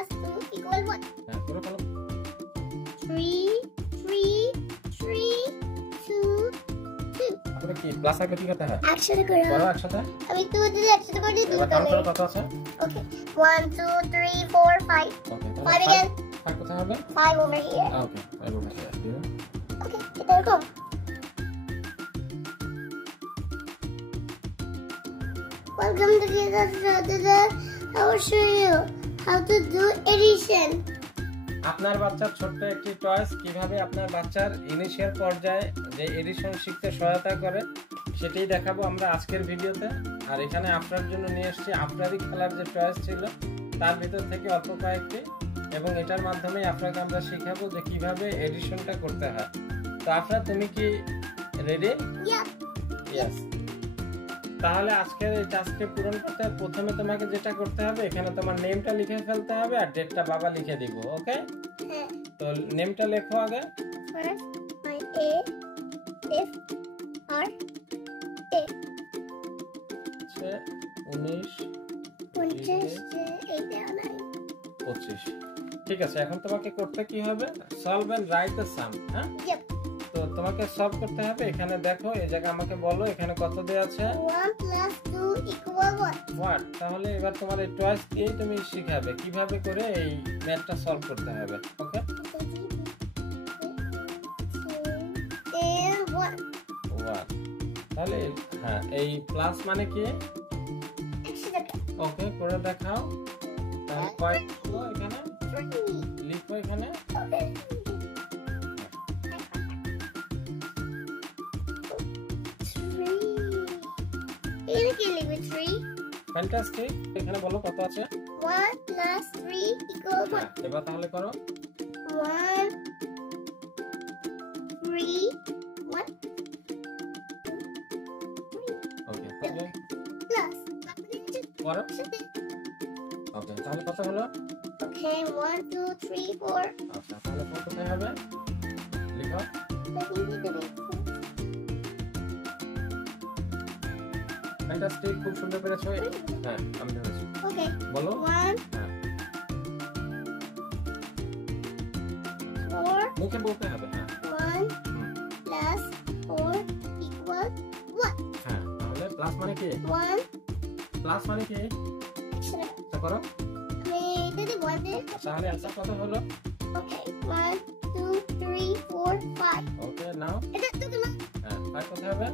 plus 2 equal what? হ্যাঁ করে ফেলো। 3, 3, 3, 2, 2. তারপরে কি প্লাস থাকলে কি করতে হয়? একসাথে করো। করো একসাথে। আমি 2 দিলে একসাথে করে দিই। এবার কাউন্ট করো কত আছে? Okay. 1, 2, 3, 4, 5. ওকে 5 again. 5 কোথায় হবে? 5 over here. Okay 5 over here. Okay, there go. Welcome to the I will show you how to do addition. আপনার বাচ্চার ছোট্ট একটি টয়েস কিভাবে আপনার বাচ্চার ইনিশিয়াল পর্যায়ে যে এডিশন শিখতে সহায়তা করে সেটাই দেখাবো আমরা আজকের ভিডিওতে। আর এখানে আপনার জন্য নিয়ে এসেছি আপনারই খেলার যে টয়েস ছিল তার ভিতর থেকে অল্প কয়েকটি, এবং এটার মাধ্যমে আপনাকে আমরা শিখাবো যে কিভাবে এডিশনটা করতে হয়। তো আপনার তুমি কি রেডি? ইয়েস। তাহলে আজকের এই টাস্কটি পূরণ করতে প্রথমে তোমাকে যেটা করতে হবে এখানে তোমার নেমটা লিখে ফেলতে হবে আর ডেটটা বাবা লিখে দিব। ওকে, তো নেমটা লেখো আগে। First, my A, F, R, A. 19, 25, 25। ঠিক আছে, এখন তোমাকে করতে কি হবে? সলভ এন্ড রাইট দ্য সাম। হ্যাঁ, Yep. তো তোমাকে সলভ করতে হবে। এখানে দেখো এই জায়গায় আমাকে বলো এখানে কত দেয়া আছে? 1 plus 2 equal what? হোয়াট। তাহলে এবার তোমার এই টয়েস দিয়েই তুমি শিখাবে কিভাবে করে এই ম্যাথটা সলভ করতে হবে। ওকে, And 1. ওয়াট। তাহলে হ্যাঁ, এই প্লাস মানে কি? একসাথে ওকে, করে দেখাও। তাহলে কয় লিখো এখানে? 3. লিখো এখানে। Okay. 3. এখানে কি লিখবে 3? ফ্যান্টাস্টিক। এখানে বলো কত আছে? 1 plus 3 equal what? এবার তাহলে করো। 1, 3, 1, 2, 3. ওকে, তাহলে Plus. করো। ওকে, তাহলে কত হলো? Okay, 1, 2, 3, 4. আচ্ছা, তাহলে কত কোথায় হবে? লিখো। Let me read the rest. Fantastic, খুব সুন্দর পেরেছো। হ্যাঁ, আমি ধরেছি। Okay. বলো। 1, হ্যাঁ, 4, মুখে বলতে হবে। হ্যাঁ 1 plus 4 equal what? হ্যাঁ, তাহলে প্লাস মানে কি? 1. প্লাস মানে কি? আচ্ছা করো। Did it 1 there? তাহলে আনসার কত হলো? Okay. 1, 2, 3, 4, 5. Okay, now. Is that the হ্যাঁ, 5 কোথায় হবে?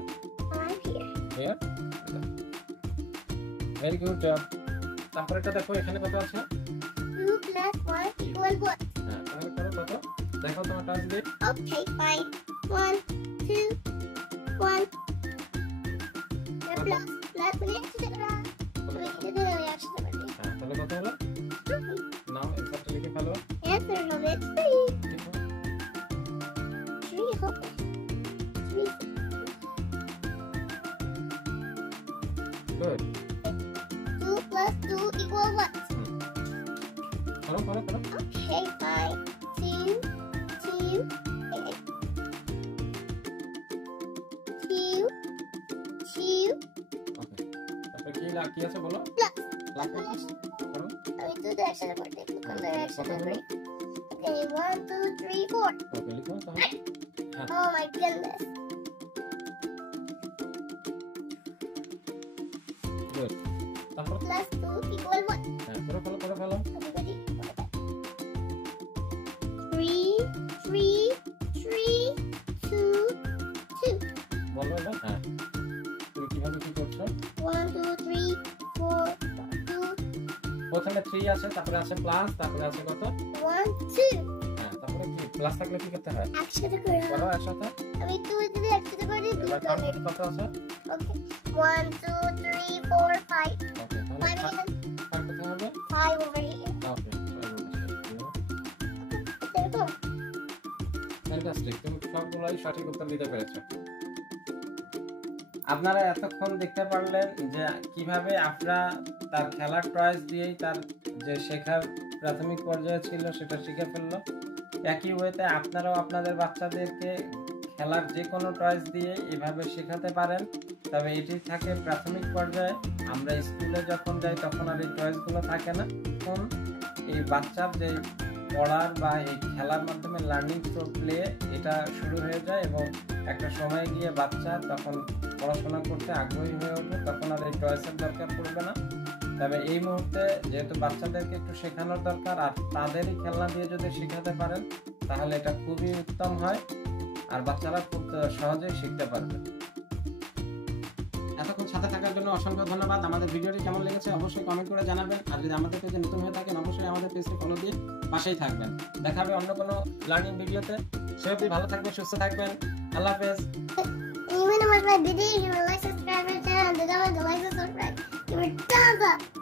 5 here? Here. Very good job. তারপরে এটা দেখো এখানে কত আছে? 2 plus 1 equal what? হ্যাঁ, তাহলে করো কত? দেখো তোমার টাচ দিয়ে। Okay, fine. 1, 2, 1. Plus, we actually did it. We actually did it. হ্যাঁ, তাহলে কত হলো? নাও এনসারটা লিখে ফেলো। Answer of it 3. লিখো। 3, okay. 3. Good. 2 plus 2 equal what? করো করো করো। Okay, fine. 2, 2, 2, 2. ওকে, তারপরে কি আছে বলো? Plus. প্লাস করো। I mean, 2 direction of it. Look on the direction of it. Okay, 1, 2, 3, 4. ওকে, লিখো তাহলে। Oh my goodness. গুড। তারপর Plus 2 equal what? হ্যাঁ, করো ফেলো করে ফেলো। Everybody, look at that. 3, 3, 3, 2, 2. বলো এবার। হ্যাঁ, তুমি কিভাবে কি করছো? 1, 2, 3, 4, 2, প্রথমে 3 আছে, তারপরে আছে প্লাস, তারপরে আছে কত? 1, 2. হ্যাঁ, তারপরে কি প্লাস থাকলে কি করতে হয়? একসাথে করো। করো একসাথে। আমি 2 দিলে একসাথে করে দিই। এবার কাউন্ট করো কত আছে? Okay. 1, 2, 3, 4, 5. ওকে, তাহলে 5 again. 5 কোথায় হবে? 5 over here. Okay, 5 over here. There go. Fantastic, তুমি সবগুলোই সঠিক উত্তর দিতে পেরেছো। আপনারা এতক্ষণ দেখতে পারলেন যে কিভাবে আপনারা তার খেলার টয়েস দিয়েই তার যে শেখার প্রাথমিক পর্যায়ে ছিল সেটা শিখে ফেললো। একই ওয়েতে আপনারাও আপনাদের বাচ্চাদেরকে খেলার যে কোনো টয়েস দিয়ে এভাবে শেখাতে পারেন। তবে এটি থাকে প্রাথমিক পর্যায়ে। আমরা স্কুলে যখন যাই তখন আর এই টয়েসগুলো থাকে না, তখন এই বাচ্চার যে পড়ার বা এই খেলার মাধ্যমে লার্নিং থ্রু প্লে এটা শুরু হয়ে যায় এবং একটা সময় গিয়ে বাচ্চা তখন পড়াশোনা করতে আগ্রহী হয়ে ওঠে, তখন আর এই টয়েসের দরকার পড়বে না। তবে এই মুহূর্তে যেহেতু বাচ্চাদেরকে একটু শেখানোর দরকার, আর তাদেরই খেলনা দিয়ে যদি শেখাতে পারেন তাহলে এটা খুবই উত্তম হয় আর বাচ্চারা খুব সহজেই শিখতে পারবে। এতক্ষণ সাথে থাকার জন্য অসংখ্য ধন্যবাদ। আমাদের ভিডিওটি কেমন লেগেছে অবশ্যই কমেন্ট করে জানাবেন, আর যদি আমাদের পেজে নতুন হয়ে থাকেন অবশ্যই আমাদের পেজটি ফলো দিয়ে পাশেই থাকবেন। দেখা হবে অন্য কোনো লার্নিং ভিডিওতে। সে অবধি ভালো থাকবেন, সুস্থ থাকবেন। আল্লাহ হাফেজ। You want to watch my video? You will like, subscribe my channel, and don't forget to like and subscribe. Give it a thumbs up.